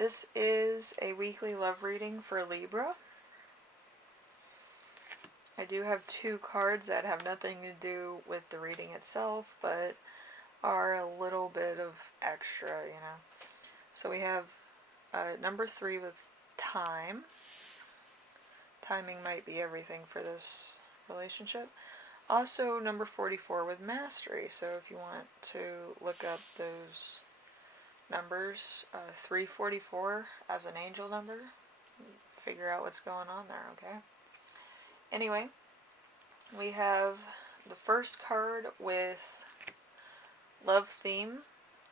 This is a weekly love reading for Libra. I do have two cards that have nothing to do with the reading itself, but are a little bit of extra, you know. So we have number 3 with time. Timing might be everything for this relationship. Also, number 44 with mastery. So if you want to look up those numbers, 344 as an angel number, figure out what's going on there, okay? Anyway, we have the first card with love theme,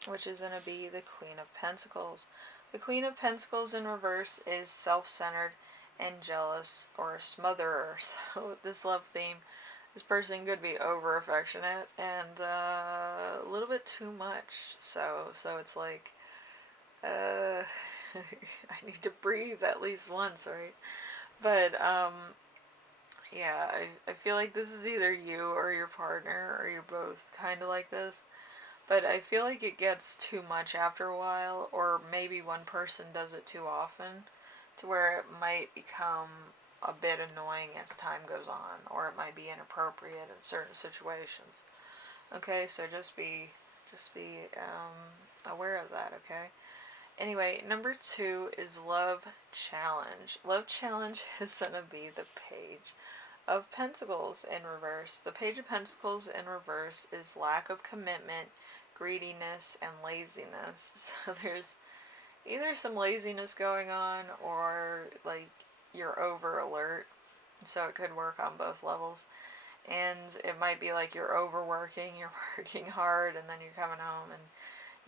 which is going to be the Queen of Pentacles. The Queen of Pentacles in reverse is self-centered and jealous, or a smotherer. So this love theme, this person could be over affectionate and a little bit too much. So it's like, I need to breathe at least once, right? But yeah, I feel like this is either you or your partner, or you're both kind of like this. But I feel like it gets too much after a while, or maybe one person does it too often, to where it might become a bit annoying as time goes on, or it might be inappropriate in certain situations. Okay, so just be aware of that, okay? Anyway, number 2 is Love Challenge. Love Challenge is going to be the Page of Pentacles in reverse. The Page of Pentacles in reverse is lack of commitment, greediness, and laziness. So there's either some laziness going on, or like you're over alert. So it could work on both levels. And it might be like you're overworking, you're working hard, and then you're coming home and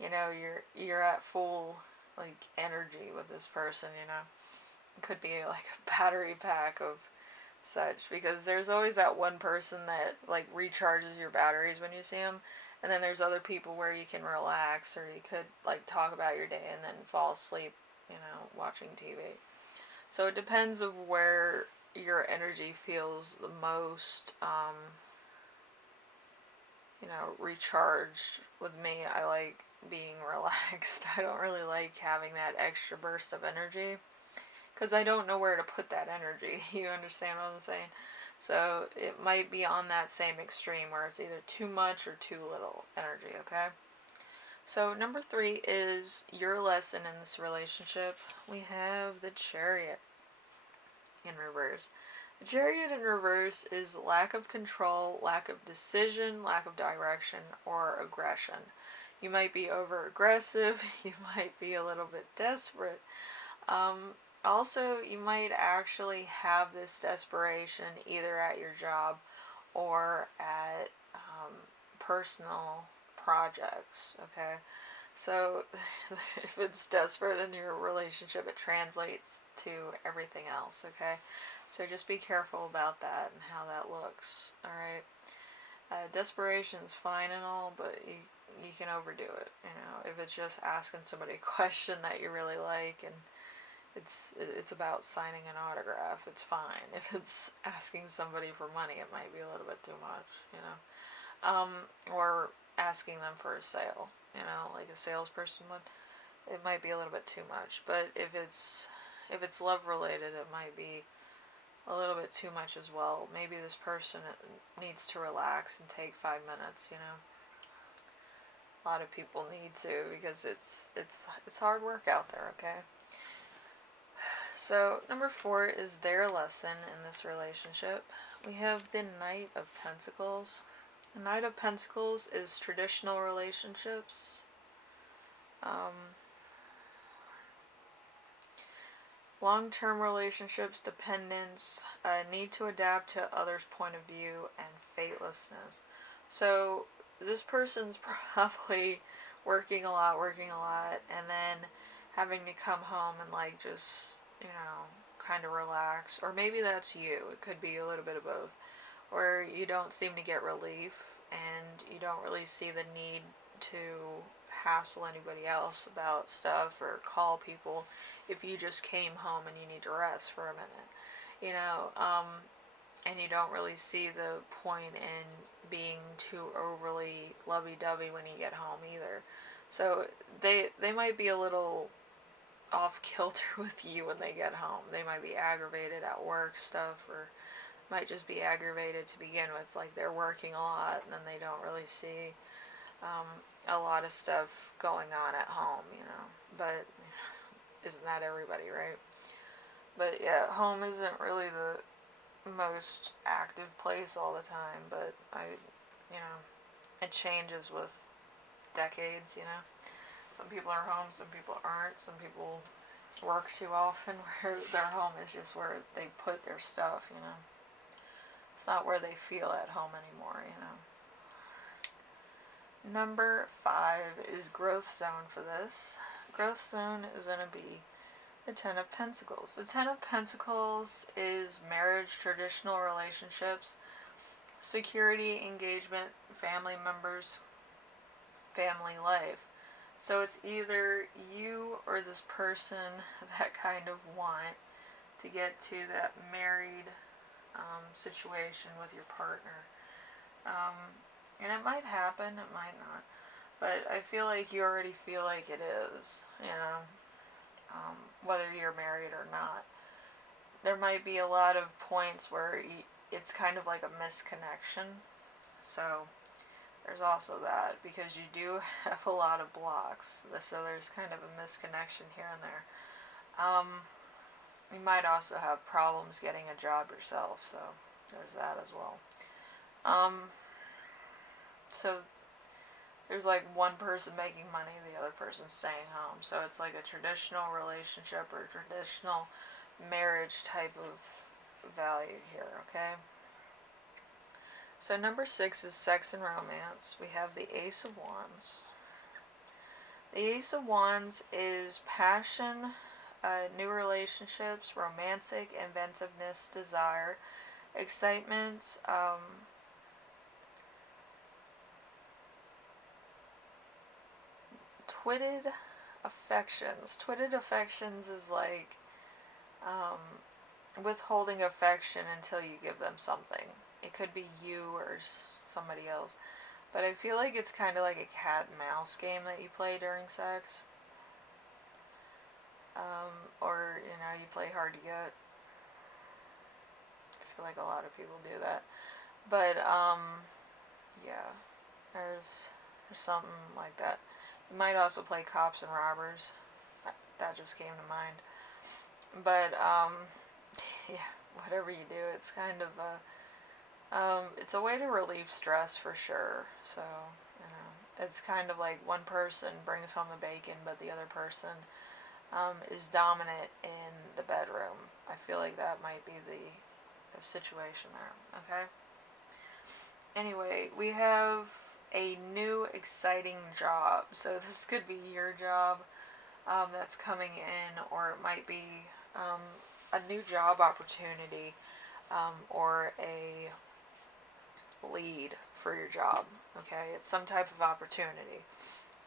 you know you're at full like energy with this person, you know. It could be like a battery pack of such, because there's always that one person that like recharges your batteries when you see them, and then there's other people where you can relax, or you could like talk about your day and then fall asleep, you know, watching TV. So it depends of where your energy feels the most you know, recharged. With me, I like being relaxed. I don't really like having that extra burst of energy, because I don't know where to put that energy. You understand what I'm saying? So it might be on that same extreme where it's either too much or too little energy, okay? So number 3 is your lesson in this relationship. We have the Chariot in reverse. The Chariot in reverse is lack of control, lack of decision, lack of direction, or aggression. You might be over aggressive, you might be a little bit desperate. Also, you might actually have this desperation either at your job or at personal projects, okay? So if it's desperate in your relationship, it translates to everything else, okay? So just be careful about that and how that looks, alright? Desperation's fine and all, but you can overdo it, you know? If it's just asking somebody a question that you really like, and it's about signing an autograph, it's fine. If it's asking somebody for money, it might be a little bit too much, you know? Or asking them for a sale, you know, like a salesperson would. It might be a little bit too much. But if it's love related, it might be a little bit too much as well. Maybe this person needs to relax and take 5 minutes, you know. A lot of people need to, because it's hard work out there, okay? So number 4 is their lesson in this relationship. We have the Knight of Pentacles. The Knight of Pentacles is traditional relationships. Long-term relationships, dependence, need to adapt to others' point of view, and fatelessness. So this person's probably working a lot, and then having to come home and like just, you know, kind of relax. Or maybe that's you. It could be a little bit of both. Where you don't seem to get relief, and you don't really see the need to hassle anybody else about stuff or call people if you just came home and you need to rest for a minute, you know. And you don't really see the point in being too overly lovey-dovey when you get home either. So they might be a little off kilter with you when they get home. They might be aggravated at work stuff, or might just be aggravated to begin with, like they're working a lot and then they don't really see a lot of stuff going on at home, But isn't that everybody, right? But yeah, home isn't really the most active place all the time, but it changes with decades. Some people are home, some people aren't, some people work too often where their home is just where they put their stuff. It's not where they feel at home anymore. Number 5 is growth zone for this. Growth zone is going to be the Ten of Pentacles. The Ten of Pentacles is marriage, traditional relationships, security, engagement, family members, family life. So it's either you or this person that kind of want to get to that married situation with your partner. And it might happen, it might not. But I feel like you already feel like it is, whether you're married or not. There might be a lot of points where it's kind of like a misconnection. So there's also that, because you do have a lot of blocks. So there's kind of a misconnection here and there. You might also have problems getting a job yourself, so there's that as well. So there's like one person making money, the other person staying home. So it's like a traditional relationship or traditional marriage type of value here, okay? So number 6 is sex and romance. We have the Ace of Wands. The Ace of Wands is passion, new relationships, romantic inventiveness, desire, excitement, twitted affections. Twitted affections is like withholding affection until you give them something. It could be you or somebody else. But I feel like it's kind of like a cat and mouse game that you play during sex. Or, you play hard to get. I feel like a lot of people do that. But, yeah, there's something like that. You might also play cops and robbers. That just came to mind. But, yeah, whatever you do, it's kind of it's a way to relieve stress for sure. So, it's kind of like one person brings home the bacon, but the other person is dominant in the bedroom. I feel like that might be the situation there, okay? Anyway, we have a new exciting job. So this could be your job that's coming in, or it might be a new job opportunity or a lead for your job, okay? It's some type of opportunity.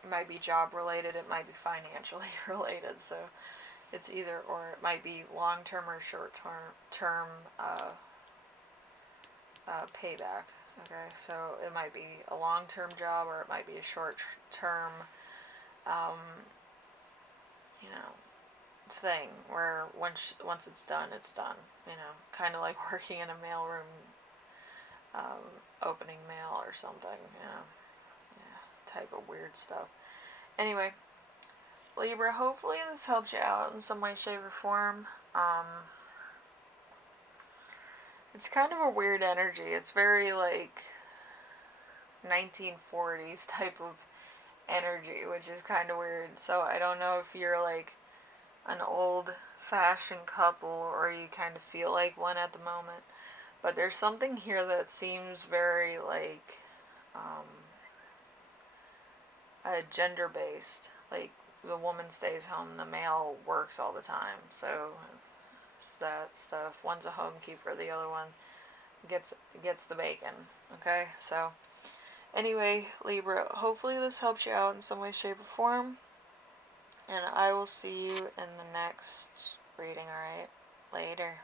It might be job related, it might be financially related, so it's either or. It might be long-term or short-term payback, okay? So it might be a long-term job or it might be a short-term thing where once it's done, it's done, kind of like working in a mailroom, opening mail or something, type of weird stuff. Anyway, Libra, hopefully this helps you out in some way, shape, or form. It's kind of a weird energy. It's very like 1940s type of energy, which is kind of weird. So I don't know if you're like an old-fashioned couple or you kind of feel like one at the moment. But there's something here that seems very like gender-based. Like the woman stays home and the male works all the time. So it's that stuff. One's a homekeeper, the other one gets the bacon. Okay, so anyway, Libra, hopefully this helps you out in some way, shape, or form. And I will see you in the next reading, alright? Later.